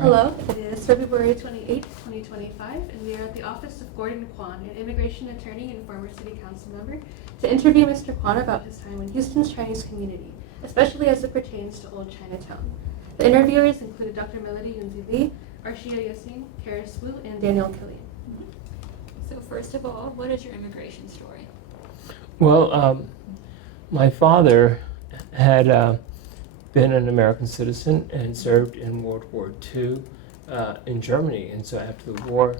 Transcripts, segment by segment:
Hello, it is February 28, 2025, and we are at the office of Gordan Quan, an immigration attorney and former city council member, to interview Mr. Quan about his time in Houston's Chinese community, especially as it pertains to Old Chinatown. The interviewers included Dr. Melody Yunzi Lee, Arshia Yassin, Karis Wu, and Daniel Killian. So first of all, what is your immigration story? Well, my father had been an American citizen and served in World War II in Germany. And so after the war,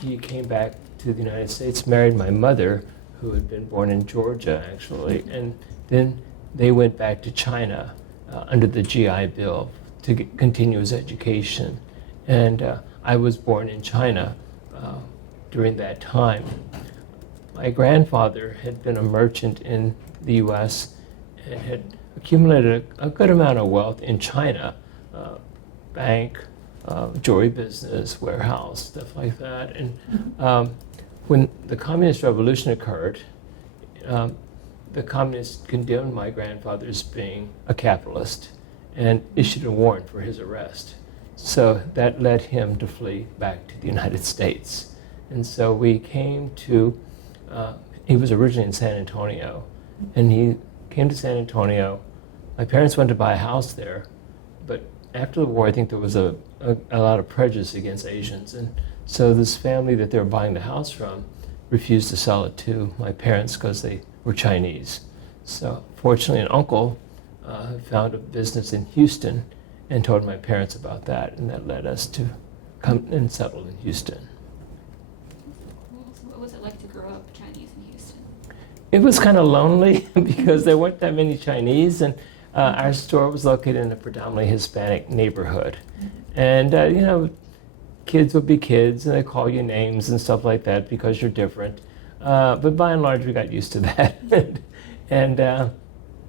he came back to the United States, married my mother, who had been born in Georgia, actually. And then they went back to China under the GI Bill to continue his education. And I was born in China during that time. My grandfather had been a merchant in the U.S. and had accumulated a good amount of wealth in China, bank, jewelry business, warehouse, stuff like that. And when the Communist Revolution occurred, the communists condemned my grandfather as being a capitalist and issued a warrant for his arrest. So that led him to flee back to the United States. And so we came to, he was originally in San Antonio, and he came to San Antonio. My parents went to buy a house there, but after the war, I think there was a lot of prejudice against Asians. And so this family that they were buying the house from refused to sell it to my parents because they were Chinese. So fortunately, an uncle found a business in Houston and told my parents about that, and that led us to come and settle in Houston. What was it like to grow up Chinese in Houston? It was kind of lonely because there weren't that many Chinese, and our store was located in a predominantly Hispanic neighborhood. And, kids would be kids, and they call you names and stuff like that because you're different. But by and large, we got used to that. And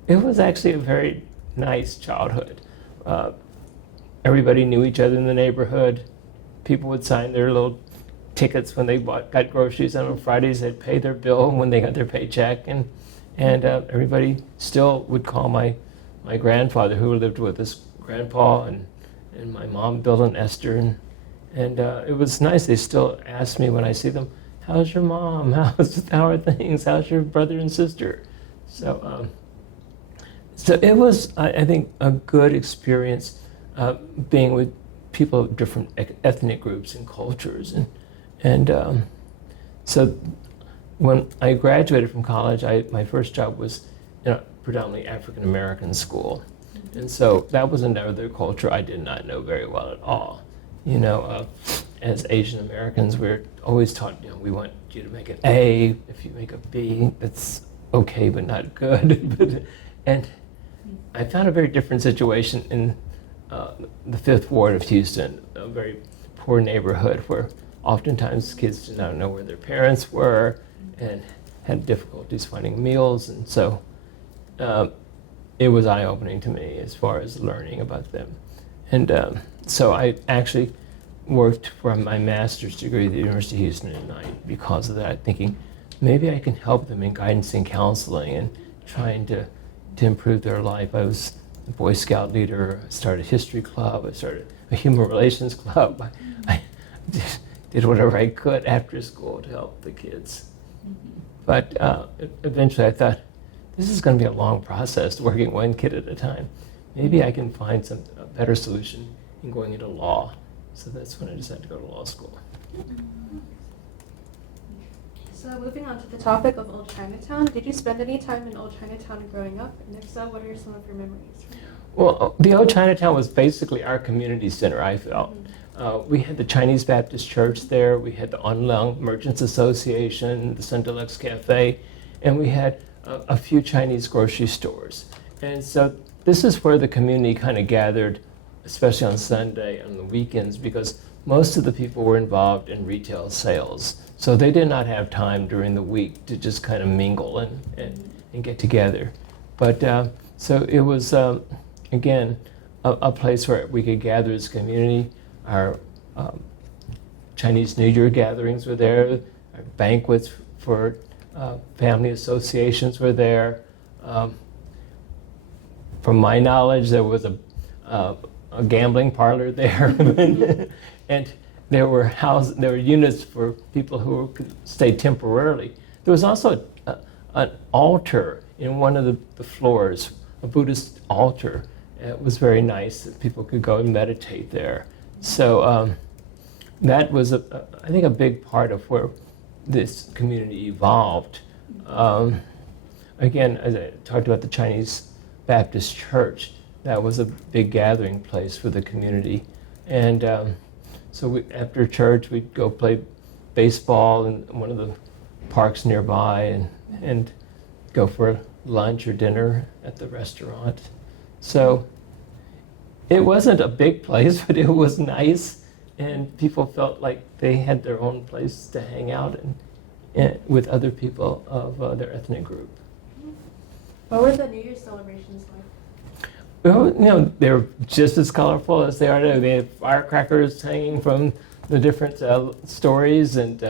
it was actually a very nice childhood. Everybody knew each other in the neighborhood. People would sign their little tickets when they got groceries, and on Fridays they'd pay their bill when they got their paycheck. And everybody still would call my grandfather, who lived with us, Grandpa, and my mom, Bill and Esther. And it was nice. They still ask me when I see them, how's your mom? How are things? How's your brother and sister? So it was, I think, a good experience being with people of different ethnic groups and cultures. And so when I graduated from college, my first job was in a predominantly African-American school. And so that was another culture I did not know very well at all. As Asian Americans, we're always taught, we want you to make an A. If you make a B, that's okay, but not good. And I found a very different situation in the Fifth Ward of Houston, a very poor neighborhood where oftentimes kids did not know where their parents were and had difficulties finding meals. And so it was eye-opening to me as far as learning about them. And so I actually worked for my master's degree at the University of Houston at night because of that, thinking maybe I can help them in guidance and counseling and trying to improve their life. I was a Boy Scout leader. I started a history club. I started a human relations club. I did whatever I could after school to help the kids. But eventually I thought, this is going to be a long process, working one kid at a time. Maybe I can find a better solution in going into law. So that's when I decided to go to law school. So moving on to the topic of Old Chinatown, did you spend any time in Old Chinatown growing up? And if so, what are some of your memories? Well, the Old Chinatown was basically our community center, I felt. We had the Chinese Baptist Church there, we had the Onlung Merchants Association, the Sun Deluxe Cafe, and we had a few Chinese grocery stores. And so this is where the community kind of gathered, especially on Sunday and the weekends, because most of the people were involved in retail sales. So they did not have time during the week to just kind of mingle and get together. But so it was, again, a place where we could gather as a community. Our Chinese New Year gatherings were there. Our banquets for family associations were there. From my knowledge, there was a a gambling parlor there, and there were units for people who could stay temporarily. There was also an altar in one of the floors, a Buddhist altar. It was very nice that people could go and meditate there. So that was, I think, a big part of where this community evolved. Again, as I talked about the Chinese Baptist Church, that was a big gathering place for the community. And so after church, we'd go play baseball in one of the parks nearby and go for lunch or dinner at the restaurant. So it wasn't a big place, but it was nice, and people felt like they had their own place to hang out and with other people of their ethnic group. What were the New Year's celebrations like? Well, they're just as colorful as they are today. They had firecrackers hanging from the different stories, and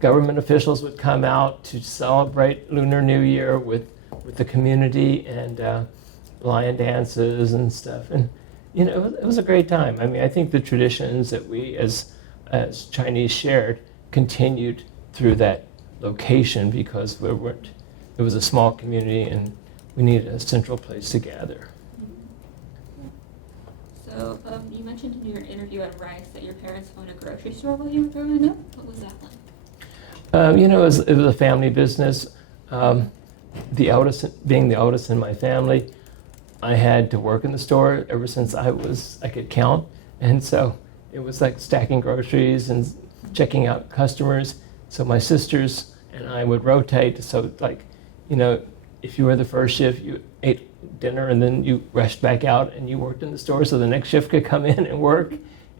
government officials would come out to celebrate Lunar New Year with the community, and lion dances and stuff. And it was a great time. I mean, I think the traditions that we as Chinese shared continued through that location, because it was a small community and we needed a central place to gather. So you mentioned in your interview at Rice that your parents owned a grocery store while you were growing up. What was that like? It was a family business. The eldest, being the oldest in my family, I had to work in the store ever since I could count, and so it was like stacking groceries and checking out customers. So my sisters and I would rotate. So if you were the first shift, you ate dinner and then you rushed back out and you worked in the store so the next shift could come in and work.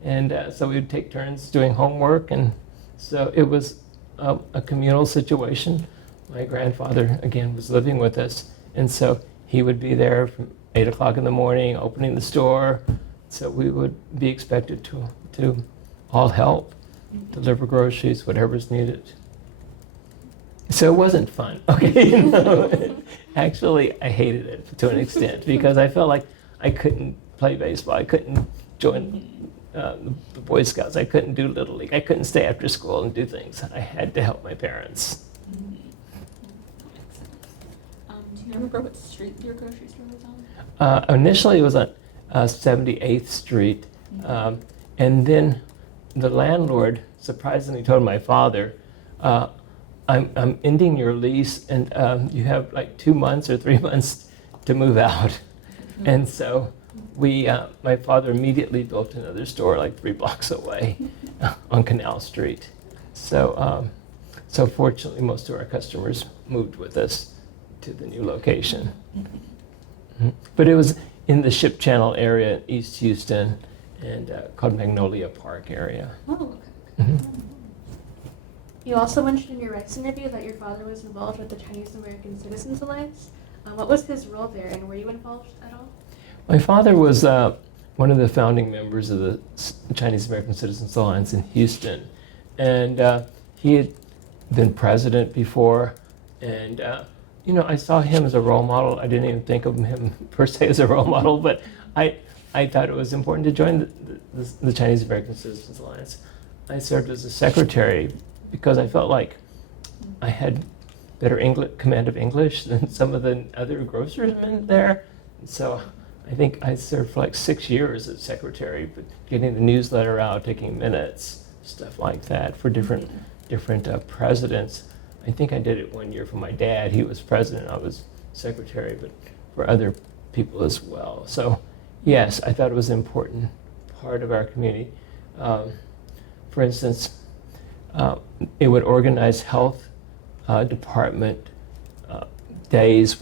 And so we would take turns doing homework, and so it was a communal situation. My grandfather, again, was living with us, and so he would be there from 8 o'clock in the morning, opening the store. So we would be expected to all help, deliver groceries, whatever's needed. So it wasn't fun, okay? Actually, I hated it to an extent, because I felt like I couldn't play baseball. I couldn't join the Boy Scouts. I couldn't do Little League. I couldn't stay after school and do things. I had to help my parents. That makes sense. Do you remember what street your grocery store was on? Initially, it was on 78th Street. And then the landlord surprisingly told my father, I'm ending your lease, and you have like 2 months or 3 months to move out. And so my father immediately built another store like 3 blocks away on Canal Street. So fortunately, most of our customers moved with us to the new location. But it was in the Ship Channel area in East Houston, and called Magnolia Park area. Oh, okay. You also mentioned in your Rice interview that your father was involved with the Chinese American Citizens Alliance. What was his role there, and were you involved at all? My father was one of the founding members of the Chinese American Citizens Alliance in Houston, and he had been president before, and I saw him as a role model. I didn't even think of him per se as a role model, but I thought it was important to join the Chinese American Citizens Alliance. I served as a secretary because I felt like I had better command of English than some of the other grocersmen there. So I think I served for like 6 years as secretary, but getting the newsletter out, taking minutes, stuff like that for different presidents. I think I did it 1 year for my dad. He was president, I was secretary, but for other people as well. So yes, I thought it was an important part of our community. For instance, it would organize health department days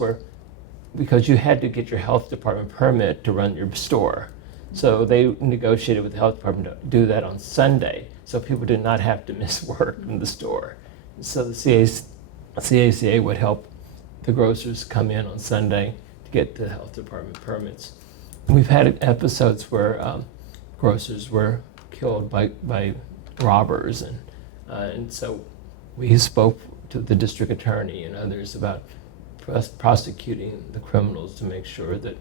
because you had to get your health department permit to run your store. So they negotiated with the health department to do that on Sunday, so people did not have to miss work in the store. So the CACA would help the grocers come in on Sunday to get the health department permits. We've had episodes where grocers were killed by robbers, and so we spoke to the district attorney and others about prosecuting the criminals to make sure that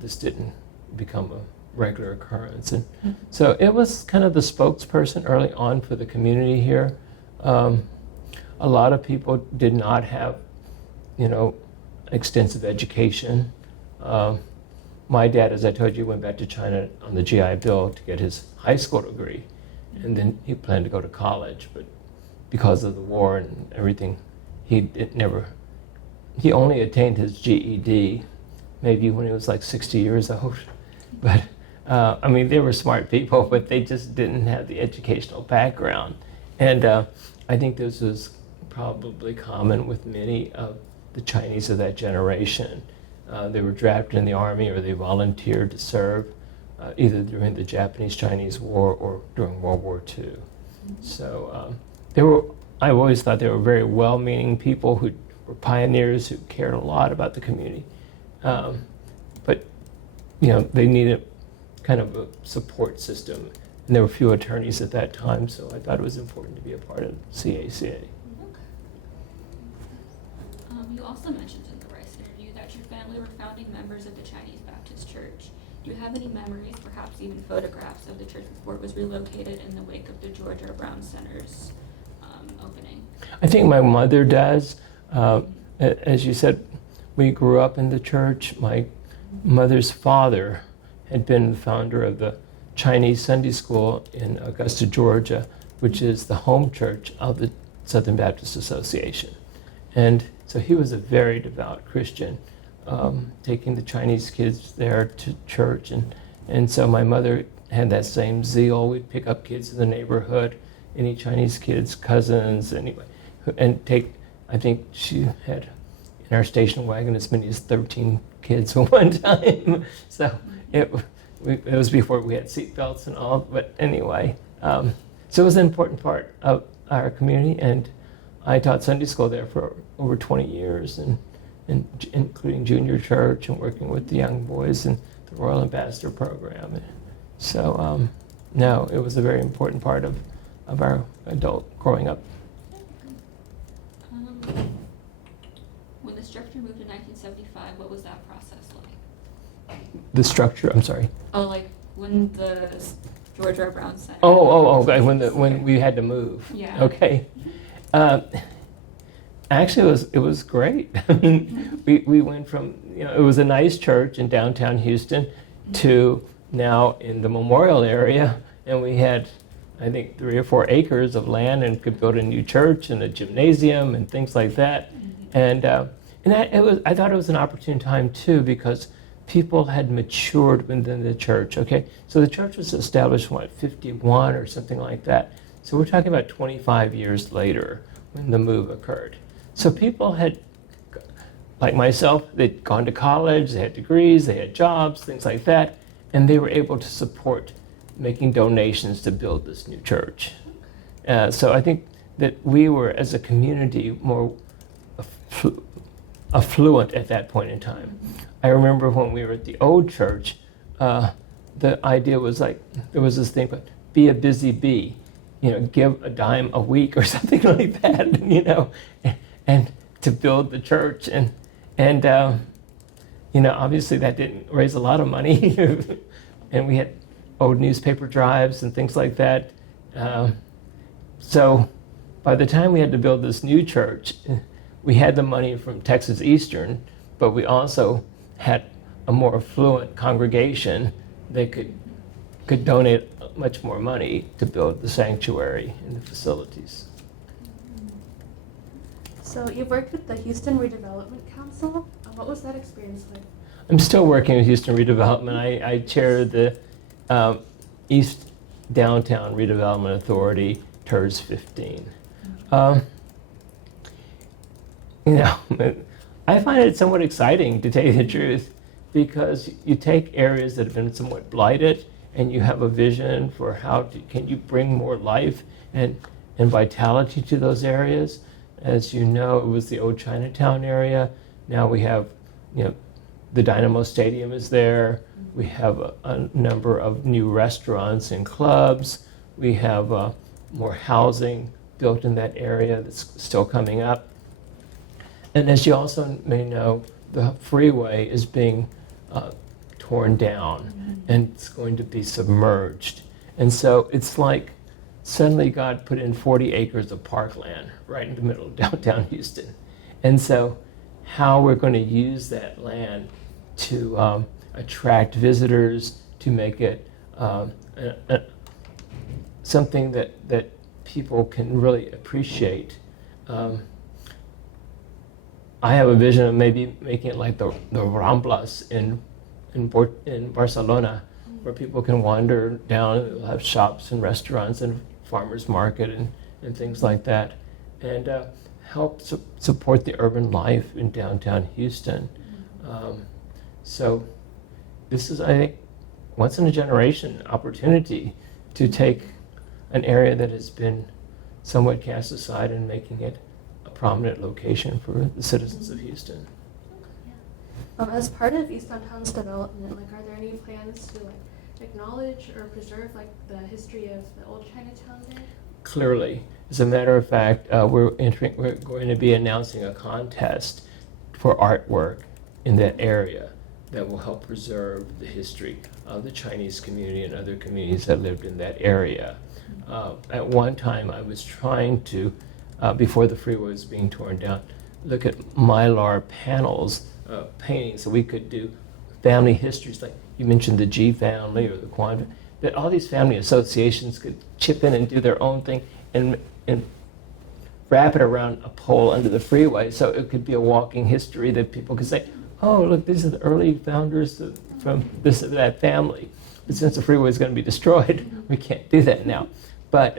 this didn't become a regular occurrence. And so it was kind of the spokesperson early on for the community here. A lot of people did not have, extensive education. My dad, as I told you, went back to China on the GI Bill to get his high school degree, and then he planned to go to college, but because of the war and everything, he only attained his GED maybe when he was like 60 years old. But they were smart people, but they just didn't have the educational background. And I think this was probably common with many of the Chinese of that generation. They were drafted in the army or they volunteered to serve either during the Japanese-Chinese War or during World War II. So I always thought they were very well-meaning people who were pioneers who cared a lot about the community. But they needed kind of a support system. And there were few attorneys at that time, so I thought it was important to be a part of CACA. Okay. You also mentioned in the Rice interview that your family were founding members of the Chinese Baptist Church. Do you have any memories, perhaps even photographs, of the church before it was relocated in the wake of the George R. Brown Center's opening? I think my mother does. As you said, we grew up in the church. My mother's father had been the founder of the Chinese Sunday School in Augusta, Georgia, which is the home church of the Southern Baptist Association. And so he was a very devout Christian, taking the Chinese kids there to church. And so my mother had that same zeal. We'd pick up kids in the neighborhood, any Chinese kids, cousins, anyway, and I think she had in our station wagon as many as 13 kids at one time. So it was before we had seat belts and all, but anyway. So it was an important part of our community, and I taught Sunday school there for over 20 years, and including junior church and working with the young boys in the Royal Ambassador program. So no, it was a very important part of our adult growing up. When the structure moved in 1975, what was that process like? The structure, I'm sorry. Oh, like when the George R. Brown Center. Okay. When we had to move. Yeah. Okay. Actually, it was great. I mean, we went from it was a nice church in downtown Houston to now in the Memorial area, and we had I think 3 or 4 acres of land and could build a new church and a gymnasium and things like that. And I thought it was an opportune time too because people had matured within the church. Okay, so the church was established 51 or something like that. So we're talking about 25 years later when the move occurred. So people had, like myself, they'd gone to college, they had degrees, they had jobs, things like that, and they were able to support making donations to build this new church. So I think that we were, as a community, more affluent at that point in time. I remember when we were at the old church, the idea was like, there was this thing, but be a busy bee, give a dime a week or something like that, and to build the church. And obviously that didn't raise a lot of money. And we had old newspaper drives and things like that. So by the time we had to build this new church, we had the money from Texas Eastern, but we also had a more affluent congregation that could donate much more money to build the sanctuary and the facilities. So you've worked with the Houston Redevelopment Council. What was that experience like? I'm still working with Houston Redevelopment. I chair the East Downtown Redevelopment Authority, TERS 15. I find it somewhat exciting, to tell you the truth, because you take areas that have been somewhat blighted and you have a vision for can you bring more life and vitality to those areas. As you know, it was the old Chinatown area. Now we have, the Dynamo Stadium is there. We have a number of new restaurants and clubs. We have more housing built in that area that's still coming up. And as you also may know, the freeway is being torn down and it's going to be submerged. And so it's like suddenly God put in 40 acres of parkland right in the middle of downtown Houston. And so how we're going to use that land to attract visitors, to make it something that people can really appreciate. I have a vision of maybe making it like the Ramblas in Barcelona, where people can wander down, they'll have shops and restaurants and farmers market and things like that, and help support the urban life in downtown Houston. So this is, I think, once in a generation opportunity to take an area that has been somewhat cast aside and making it a prominent location for the citizens of Houston. As part of East Downtown's development, are there any plans to acknowledge or preserve the history of the old Chinatown there? Clearly, as a matter of fact, we're going to be announcing a contest for artwork in that area that will help preserve the history of the Chinese community and other communities that lived in that area. At one time, I was trying to, before the freeway was being torn down, look at Mylar panels, paintings, so we could do family histories, like you mentioned the G family or the Quan, that all these family associations could chip in and do their own thing and wrap it around a pole under the freeway, so it could be a walking history that people could say, oh, look, these are the early founders from this or that family. But since the freeway is going to be destroyed, we can't do that now. But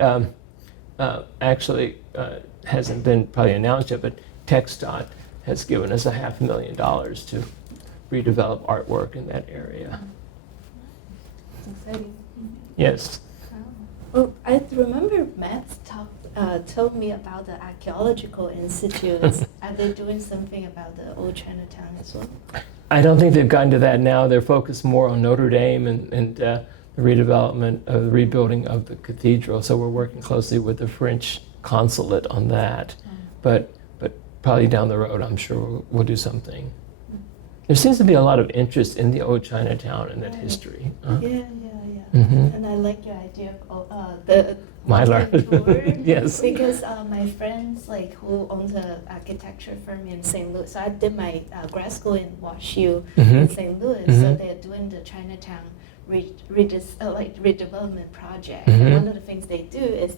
actually, hasn't been probably announced yet, but TxDOT has given us $500,000 to redevelop artwork in that area. It's exciting. Yes. Oh, I remember Matt told me about the archaeological institutes. Are they doing something about the old Chinatown as well? I don't think they've gotten to that now. They're focused more on Notre Dame and the redevelopment, the rebuilding of the cathedral. So we're working closely with the French consulate on that. But probably down the road, I'm sure we'll do something. There seems to be a lot of interest in the old Chinatown and that history. Yeah. Mm-hmm. And I like your idea of the Mylar. tour. Yes. Because my friends who owns an architecture firm in St. Louis, so I did my grad school in WashU in St. Louis, so they're doing the Chinatown redevelopment project. And one of the things they do is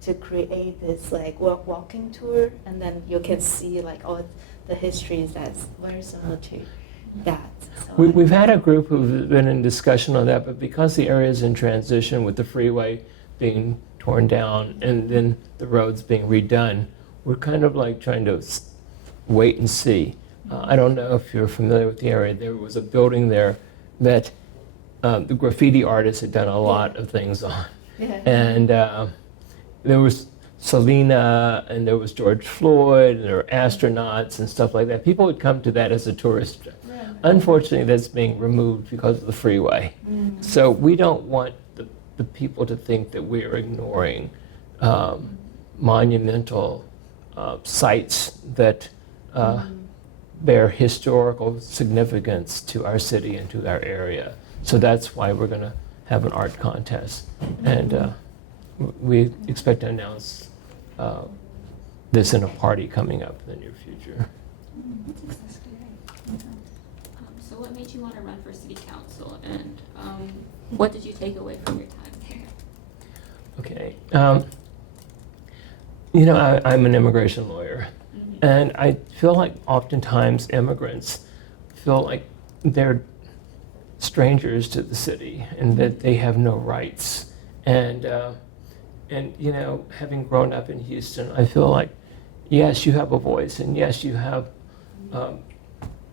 to create this walking tour, and then you can see all the histories that's very similar to that. So We've had a group who've been in discussion on that, but because the area is in transition with the freeway being torn down and then the roads being redone, we're kind of trying to wait and see. I don't know if you're familiar with the area. There was a building there that the graffiti artists had done a lot of things on. yeah. And there was Selena, and there was George Floyd, and there were astronauts and stuff like that. People would come to that as a tourist. Unfortunately, that's being removed because of the freeway. So we don't want the people to think that we're ignoring monumental sites that bear historical significance to our city and to our area. So that's why we're going to have an art contest. And we expect to announce this in a party coming up in the near future. That's great. So what made you want to run for city council, and what did you take away from your time here? Okay. I'm an immigration lawyer, and I feel like oftentimes immigrants feel like they're strangers to the city and that they have no rights. And having grown up in Houston, I feel like, yes, you have a voice, and yes, you have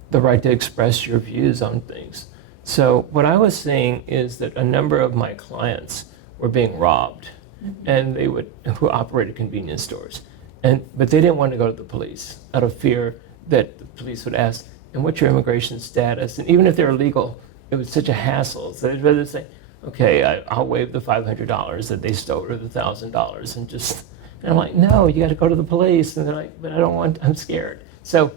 the right to express your views on things. So what I was seeing is that a number of my clients were being robbed, and who operated convenience stores, but they didn't want to go to the police out of fear that the police would ask, and what's your immigration status? And even if they're illegal, it was such a hassle. So they'd rather say, okay, I'll waive the $500 that they stole, or the $1,000, and I'm like, no, you got to go to the police. And they're like, but I don't want, I'm scared. So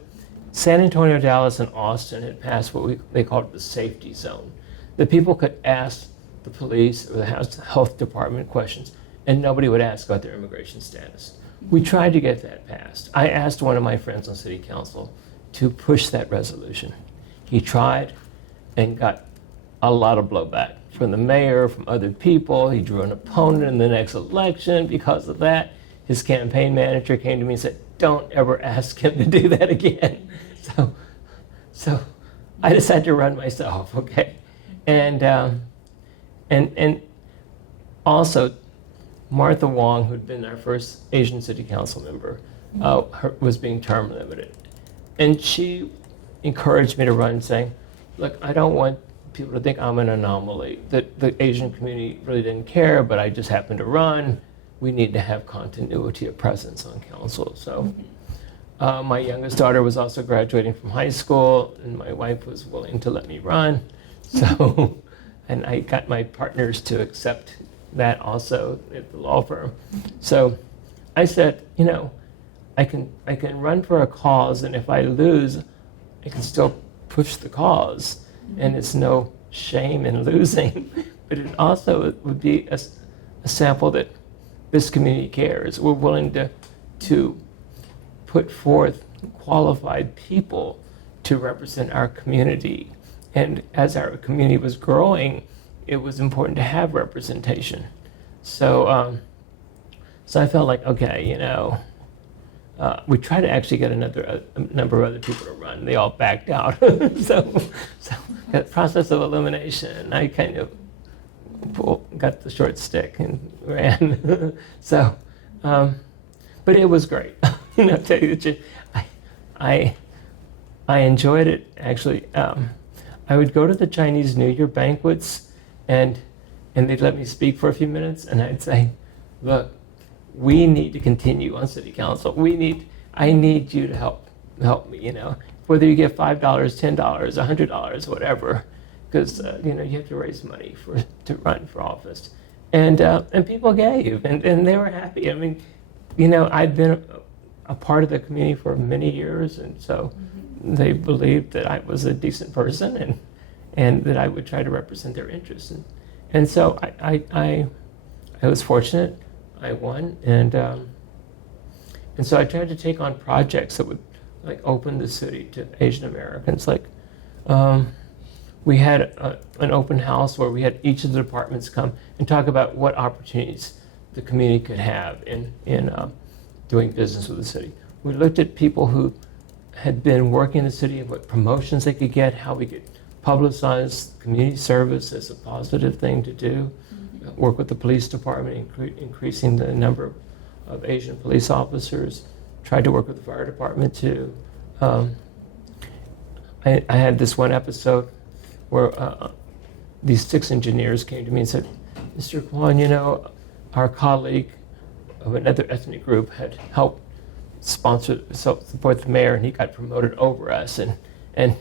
San Antonio, Dallas, and Austin had passed they called the safety zone. The people could ask the police or the health department questions, and nobody would ask about their immigration status. We tried to get that passed. I asked one of my friends on city council to push that resolution. He tried and got a lot of blowback from the mayor, from other people. He drew an opponent in the next election because of that. His campaign manager came to me and said, "Don't ever ask him to do that again." So I decided to run myself, okay? And also, Martha Wong, who'd been our first Asian city council member, was being term limited. And she encouraged me to run, saying, "Look, I don't want people to think I'm an anomaly, that the Asian community really didn't care, but I just happened to run. We need to have continuity of presence on council." So my youngest daughter was also graduating from high school, and my wife was willing to let me run. So, and I got my partners to accept that also at the law firm. So I said, I can run for a cause, and if I lose, I can still push the cause, and it's no shame in losing. But it also would be a sample that this community cares. We're willing to put forth qualified people to represent our community. And as our community was growing, it was important to have representation. So I felt like, okay, we tried to actually get a number of other people to run. They all backed out. so the process of elimination, I kind of got the short stick and ran. So, but it was great. Tell you the truth, I enjoyed it actually. I would go to the Chinese New Year banquets, and they'd let me speak for a few minutes, and I'd say, "Look, we need to continue on city council. I need you to help me. Whether you get $5, $10, $100, whatever, because you have to raise money to run for office." And people gave, and they were happy. I mean, I'd been a part of the community for many years, and so they believed that I was a decent person and that I would try to represent their interests. And so I was fortunate. I won, and so I tried to take on projects that would open the city to Asian Americans. We had an open house where we had each of the departments come and talk about what opportunities the community could have in doing business with the city. We looked at people who had been working in the city and what promotions they could get, how we could publicize community service as a positive thing to do, work with the police department, increasing the number of Asian police officers, tried to work with the fire department too. I had this one episode where these 6 engineers came to me and said, "Mr. Quan, our colleague of another ethnic group had helped support the mayor, and he got promoted over us, and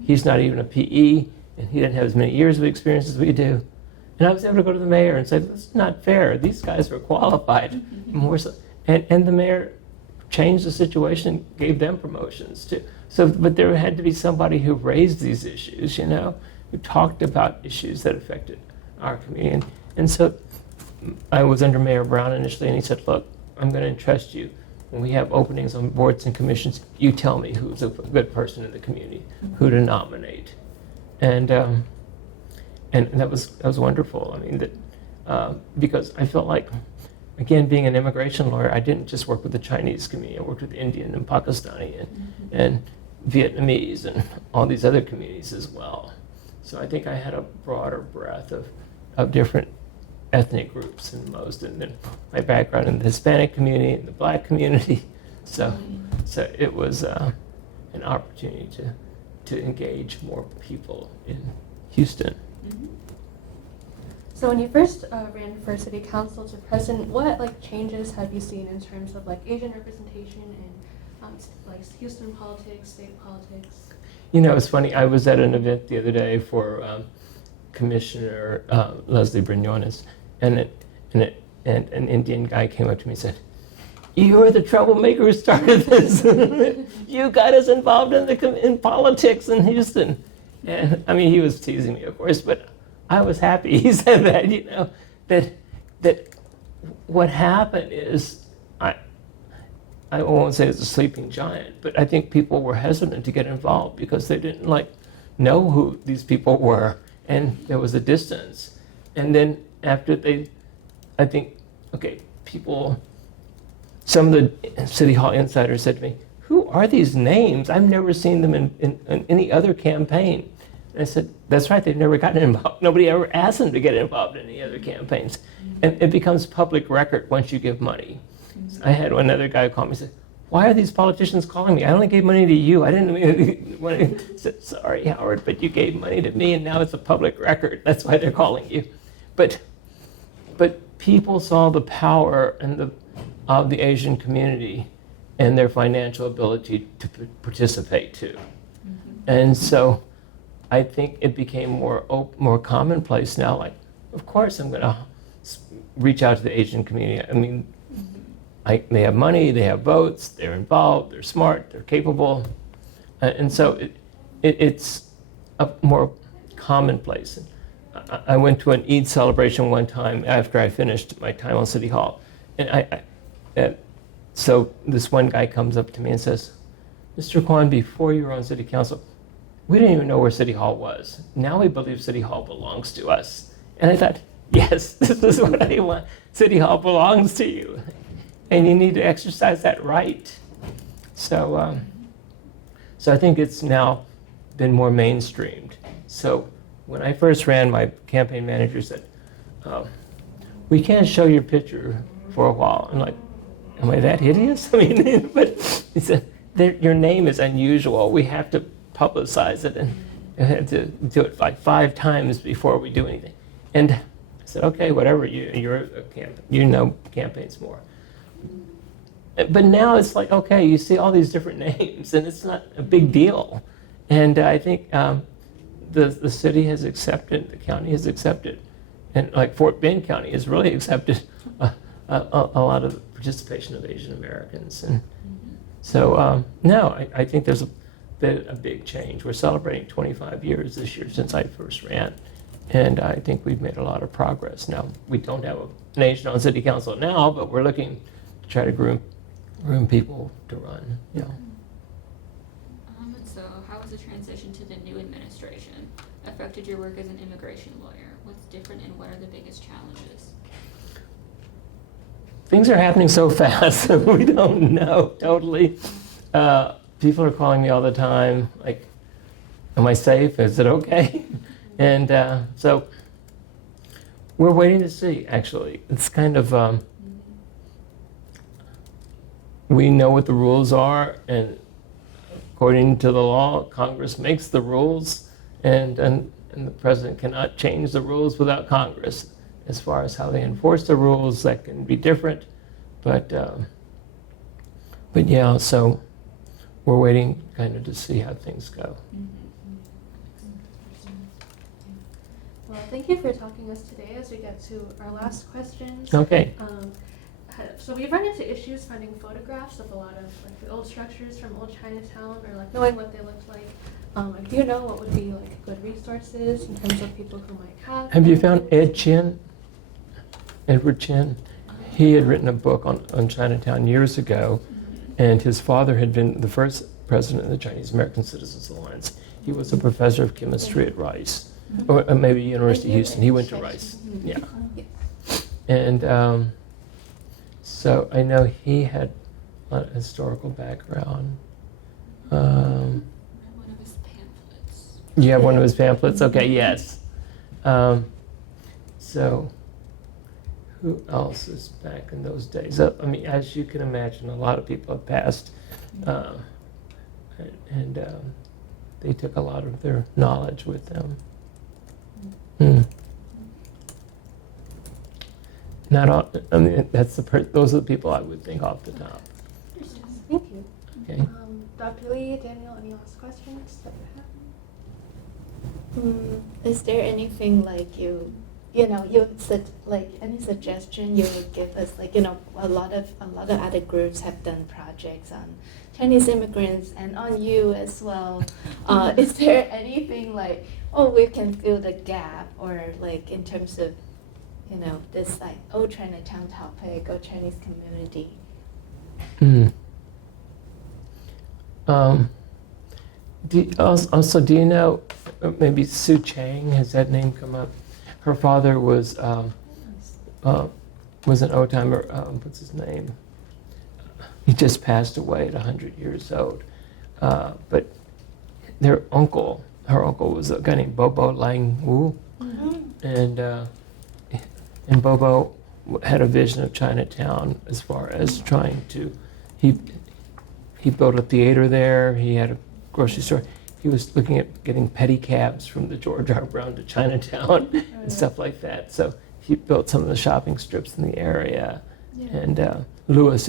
he's not even a PE, and he didn't have as many years of experience as we do." And I was able to go to the mayor and say, "This is not fair. These guys were qualified more so." And the mayor changed the situation, gave them promotions too. So, but there had to be somebody who raised these issues, who talked about issues that affected our community. And so I was under Mayor Brown initially, and he said, "Look, I'm going to entrust you. When we have openings on boards and commissions, you tell me who's a good person in the community, who to nominate." And that was wonderful. I mean, because I felt like, again, being an immigration lawyer, I didn't just work with the Chinese community. I worked with Indian and Pakistani and Vietnamese and all these other communities as well. So I think I had a broader breadth of different ethnic groups than most, and then my background in the Hispanic community and the Black community. So it was an opportunity to engage more people in Houston. So when you first ran for city council to president, what changes have you seen in terms of Asian representation in Houston politics, state politics? It's funny. I was at an event the other day for Commissioner Leslie Brignones, and an Indian guy came up to me and said, you're the troublemaker who started this. You got us involved in politics in Houston. And I mean, he was teasing me, of course, but I was happy he said that, that what happened is, I won't say it's a sleeping giant, but I think people were hesitant to get involved because they didn't know who these people were, and there was a distance. And then after I think, okay, some of the City Hall insiders said to me, who are these names? I've never seen them in any other campaign. And I said, that's right, they've never gotten involved. Nobody ever asked them to get involved in any other campaigns. And it becomes public record once you give money. So I had another guy call me and said, why are these politicians calling me? I only gave money to you. I didn't money. I said, sorry, Howard, but you gave money to me and now it's a public record. That's why they're calling you. But people saw the power of the Asian community and their financial ability to participate too. And so I think it became more commonplace now. Like, of course I'm going to reach out to the Asian community. I mean, they have money, they have votes, they're involved, they're smart, they're capable. And so it's a more commonplace. I went to an Eid celebration one time after I finished my time on City Hall. And so this one guy comes up to me and says, Mr. Quan, before you were on City Council, we didn't even know where City Hall was. Now we believe City Hall belongs to us. And I thought, yes, this is what I want. City Hall belongs to you. And you need to exercise that right. So I think it's now been more mainstreamed. So when I first ran, my campaign manager said, we can't show your picture for a while. I'm like, am I that hideous? I mean, but he said, your name is unusual. We have to publicize it, and you have to do it like 5 times before we do anything. And I said, okay, whatever, you're you know campaigns more. But now it's like, okay, you see all these different names, and it's not a big deal. And I think the city has accepted, the county has accepted, and like Fort Bend County has really accepted a lot of the participation of Asian Americans. And so, no, I think there's been a big change. We're celebrating 25 years this year since I first ran, and I think we've made a lot of progress. Now, we don't have an Asian on City Council now, but we're looking to try to groom people to run. Yeah. So how has the transition to the new administration affected your work as an immigration lawyer? What's different and what are the biggest challenges? Things are happening so fast, we don't know totally. People are calling me all the time, like, am I safe? Is it okay? And so we're waiting to see, actually. It's kind of, we know what the rules are, and according to the law, Congress makes the rules, and the president cannot change the rules without Congress. As far as how they enforce the rules, that can be different, but yeah, so we're waiting kind of to see how things go. Well, thank you for talking to us today as we get to our last questions. Okay. So we've run into issues finding photographs of a lot of like the old structures from old Chinatown, or like knowing what they looked like. Do you know what would be like good resources in terms of people who might have? Have you found Edward Chin? He had written a book on Chinatown years ago, and his father had been the first president of the Chinese American Citizens Alliance. He was a professor of chemistry at Rice, or maybe University of Houston. He went to Rice, yeah. And so I know he had a lot of historical background. One of his pamphlets. You have one of his pamphlets? Okay, yes. So who else is back in those days? I mean, as you can imagine, a lot of people have passed, and they took a lot of their knowledge with them. Not all, I mean, those are the people I would think off the top. Thank you. Okay. Dr. Lee, Daniel, any last questions that you have? Is there anything like you you know, you like any suggestion you would give us, like, you know, a lot of other groups have done projects on Chinese immigrants and on you as well. Is there anything like, oh, we can fill the gap, or like in terms of, you know, this like, oh, Chinatown topic or Chinese community? Do you know maybe Sue Chang? Has that name come up? Her father was an old timer. What's his name? He just passed away at 100 years old. But her uncle was a guy named Bobo Lang Wu, and Bobo had a vision of Chinatown as far as trying to. He built a theater there. He had a grocery store. He was looking at getting pedicabs from the George R. Brown to Chinatown and stuff like that. So he built some of the shopping strips in the area. Yeah. And Louis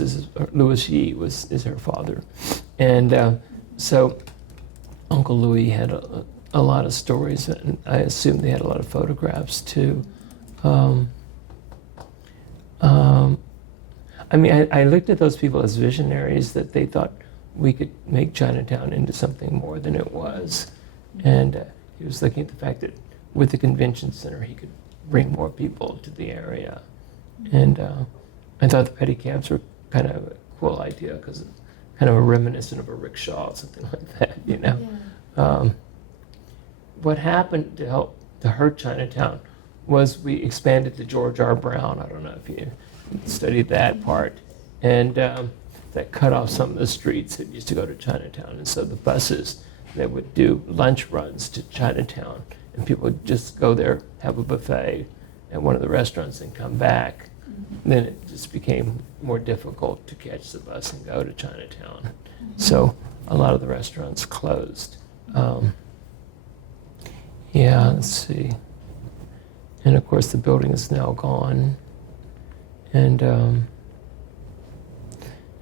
Yi is her father. And so Uncle Louis had a lot of stories, and I assume they had a lot of photographs too. I mean, I looked at those people as visionaries, that they thought we could make Chinatown into something more than it was. And he was looking at the fact that with the convention center, he could bring more people to the area. And I thought the pedicabs were kind of a cool idea, because it's kind of a reminiscent of a rickshaw or something like that, you know. Yeah. What happened to hurt Chinatown was we expanded the George R. Brown. I don't know if you studied that part. And that cut off some of the streets that used to go to Chinatown. And so the buses that would do lunch runs to Chinatown, and people would just go there, have a buffet at one of the restaurants and come back. Then it just became more difficult to catch the bus and go to Chinatown. So a lot of the restaurants closed. Yeah, let's see. And of course the building is now gone. And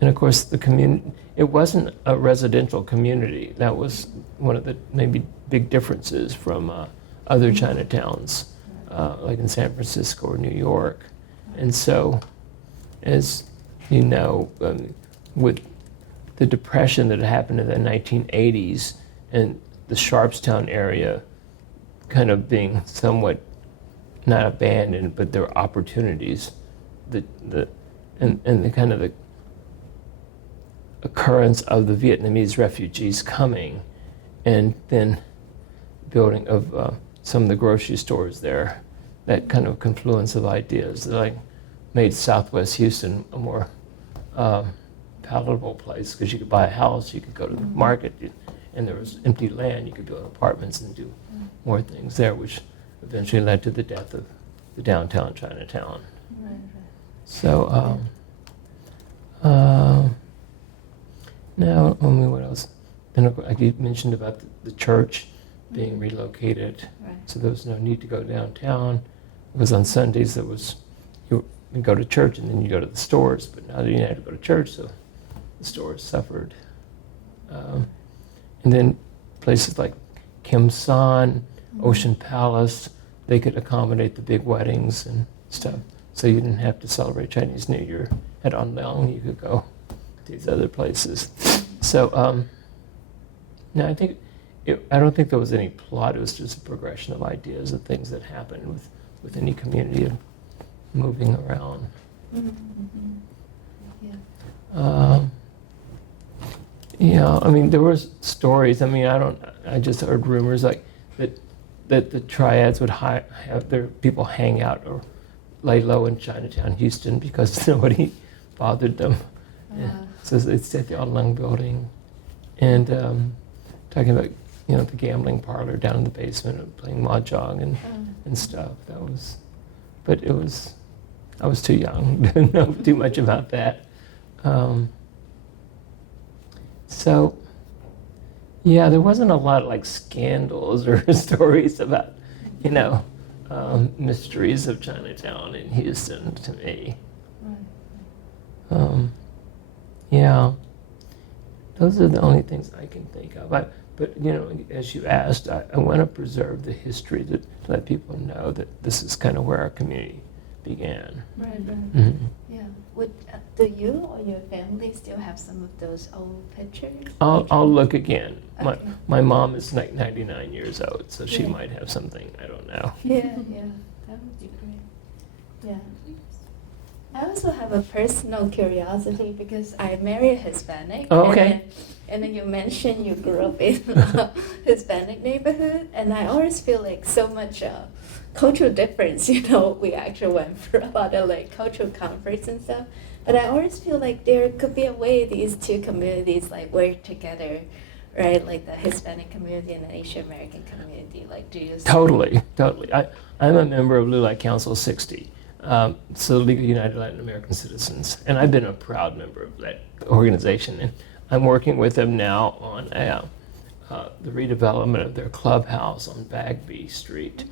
of course the community, it wasn't a residential community. That was one of the maybe big differences from other Chinatowns, like in San Francisco or New York. And so, as you know, with the depression that happened in the 1980s and the Sharpstown area kind of being somewhat not abandoned, but there were opportunities, and the kind of the occurrence of the Vietnamese refugees coming, and then building of some of the grocery stores there, that kind of confluence of ideas that like made Southwest Houston a more palatable place, because you could buy a house, you could go to the market, and there was empty land, you could build apartments and do more things there, which eventually led to the death of the downtown Chinatown. Right. So, now, what else? Then, like you mentioned about the church being relocated, right. So there was no need to go downtown. It was on Sundays that was, you would go to church and then you go to the stores, but now you had to go to church, so the stores suffered. And then places like Kim San, Ocean Palace, they could accommodate the big weddings and stuff. So you didn't have to celebrate Chinese New Year at Anleong, you could go to these other places. So, no, I don't think there was any plot. It was just a progression of ideas and things that happened with any community of moving around. Yeah. Yeah, I mean, there were stories. I mean, I just heard rumors like that the triads would have their people hang out or lay low in Chinatown, Houston, because nobody bothered them. Yeah. So it's at the Anleong building, and talking about the gambling parlor down in the basement and playing mahjong and stuff. But I was too young to know too much about that. So, yeah, there wasn't a lot of like scandals or stories about, mysteries of Chinatown in Houston to me. Yeah. those are the only things I can think of. But as you asked, I want to preserve the history to let people know that this is kind of where our community began. Right, right. Mhm. Yeah. Do you or your family still have some of those old pictures? I'll look again. Okay. My mom is like 99 years old, so she Yeah. might have something. I don't know. Yeah, yeah. That would be great. Yeah. I also have a personal curiosity because I married a Hispanic. Oh, okay. And then you mentioned you grew up in a Hispanic neighborhood, and I always feel like so much cultural difference. We actually went for a lot of like cultural conference and stuff, but I always feel like there could be a way these two communities like work together, right? Like the Hispanic community and the Asian American community. Like, do you see- Totally. I'm a member of LULAC Council 60, so League of United Latin American Citizens, and I've been a proud member of that organization. And I'm working with them now on the redevelopment of their clubhouse on Bagby Street.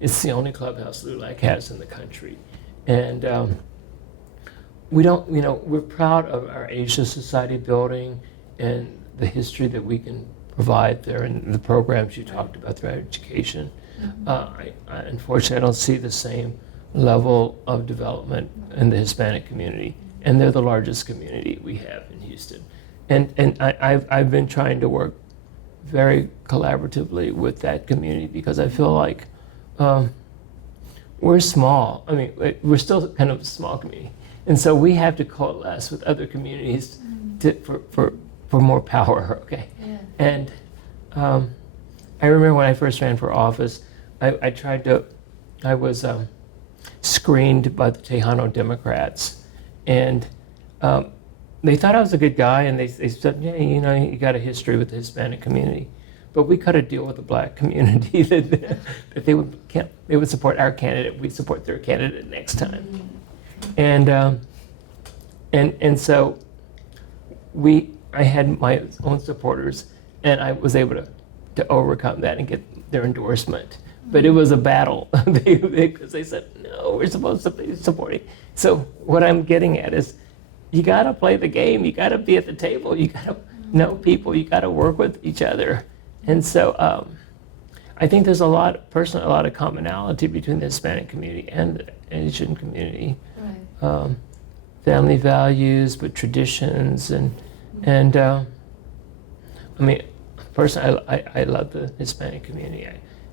It's the only clubhouse LULAC has in the country, and we're proud of our Asia Society building and the history that we can provide there and the programs you talked about through education. Unfortunately, I don't see the same level of development in the Hispanic community, and they're the largest community we have in Houston. And I've been trying to work very collaboratively with that community because I feel like we're small. I mean, we're still kind of a small community, and so we have to coalesce with other communities for more power. Okay, Yeah. and I remember when I first ran for office, I was screened by the Tejano Democrats, and they thought I was a good guy, and they said, yeah, you got a history with the Hispanic community, but we cut a deal with the black community that they would support our candidate, we'd support their candidate next time, and so I had my own supporters, and I was able to overcome that and get their endorsement. But it was a battle because they said, no, we're supposed to be supporting. So what I'm getting at is you got to play the game. You got to be at the table. You got to know people. You got to work with each other. And so I think there's a lot of commonality between the Hispanic community and the Asian community. Right. Family values, but traditions, and I mean, personally, I love the Hispanic community.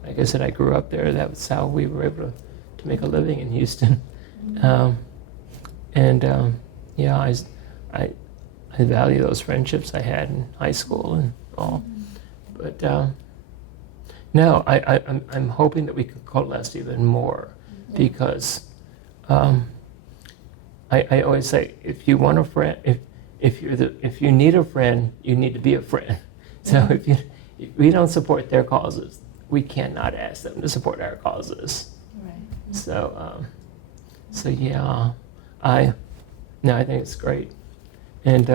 Like I said, I grew up there. That was how we were able to make a living in Houston. Yeah, I value those friendships I had in high school and all. But no, I'm hoping that we can coalesce even more because I always say, if you want a friend, if you need a friend, you need to be a friend. So if we don't support their causes, we cannot ask them to support our causes. Right. So yeah, I think it's great, and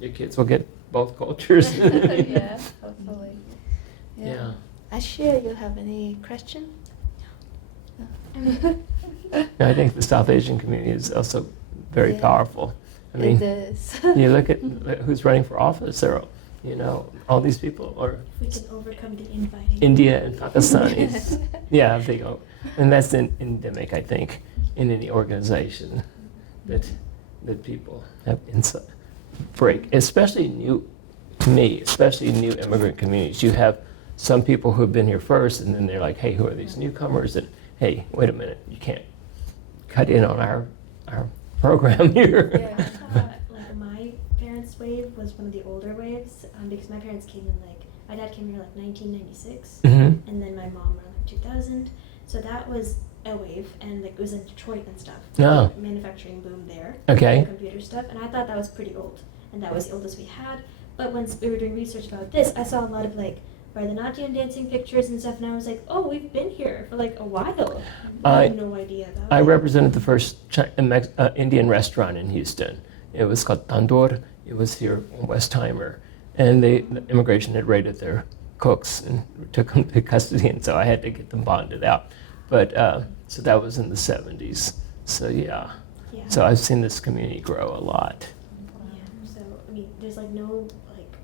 your kids will get both cultures. Yeah, hopefully. Yeah. Ashia, you have any question? No, I think the South Asian community is also very Yeah. powerful. I mean, It is. you look at who's running for office. There, all these people are We can overcome the infighting. India and Pakistanis. Yeah, they go, and that's endemic, I think, in any organization that people have break, especially new immigrant communities. You have some people who have been here first, and then they're like, hey, who are these newcomers? And hey, wait a minute, you can't cut in on our program here. Yeah. Like my parents' wave was one of the older waves because my parents came in my dad came here 1996, Mhm. and then my mom around 2000. So that was a wave, and it was in Detroit and stuff. Oh. Manufacturing boom there. Okay. Computer stuff, and I thought that was pretty old, and that was the oldest we had. But once we were doing research about this, I saw a lot of Bharatanatyam dancing pictures and stuff, and I was like, oh, we've been here for a while. I had no idea about I it. represented the first Indian restaurant in Houston. It was called Tandoor. It was here in Westheimer. And the immigration had raided their cooks and took them to custody, and so I had to get them bonded out. But so that was in the 70s. So yeah. Yeah. So I've seen this community grow a lot. Yeah, so mean, there's like no, like,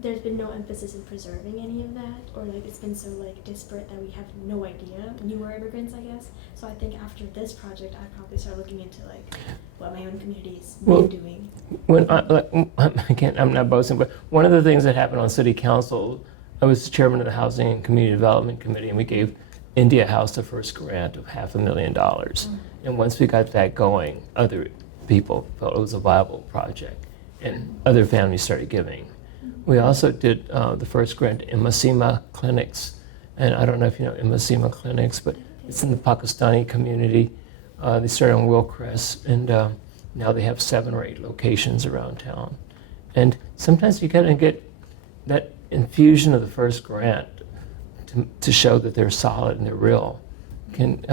there's been no emphasis in preserving any of that, or like it's been so like disparate that we have no idea, newer immigrants, I guess. So I think after this project, I'd probably start looking into like what my own community's been doing. When again, I'm not boasting, but one of the things that happened on city council, I was the chairman of the Housing and Community Development Committee, and we gave India House the first grant of $500,000. And once we got that going, other people felt it was a viable project, and other families started giving. We also did the first grant to Imasima Clinics, and I don't know if you know Imasima Clinics, but it's in the Pakistani community. They started on Willcrest, and now they have 7 or 8 locations around town. And sometimes you gotta get that infusion of the first grant to show that they're solid and they're real, can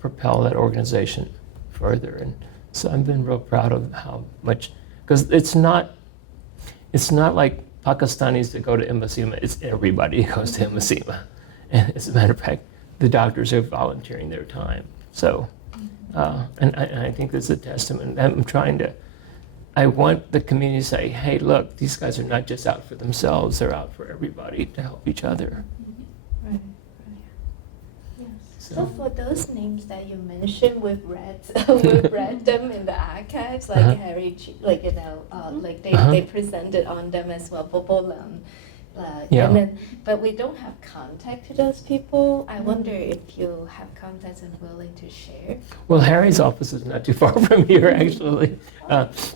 propel that organization further. And so I've been real proud of how much, because it's not like Pakistanis that go to Imasima, it's everybody who goes to Imasima. And as a matter of fact, the doctors are volunteering their time. So, and I think that's a testament. I want the community to say, hey, look, these guys are not just out for themselves, they're out for everybody to help each other. Right. Yes. So for those names that you mentioned, we've read them in the archives, like Harry, like like they presented on them as well, Bobolam. Yeah. And then, but we don't have contact to those people. I wonder if you have contacts and willing to share. Well, Harry's office is not too far from here, actually.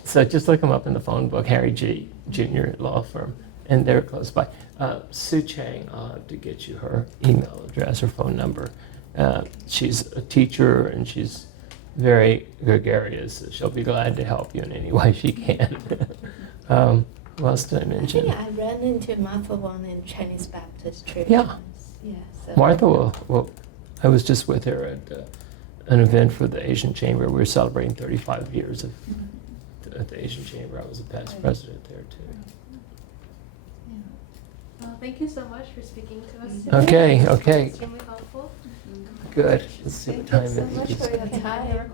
So just look him up in the phone book, Harry G. Jr. Law Firm, and they're close by. Sue Chang, I'll have to get you her email address or phone number. She's a teacher, and she's very gregarious. So she'll be glad to help you in any way she can. What else did I mention? I think I ran into Martha Wong in Chinese Baptist Church. Yeah. Yeah. So. Martha well, I was just with her at an event for the Asian Chamber. We were celebrating 35 years at the Asian Chamber. I was a past president there, too. Yeah. Well, thank you so much for speaking to us today. Okay. Extremely helpful. Good. Let's see what Thank time you so it much is. for your time.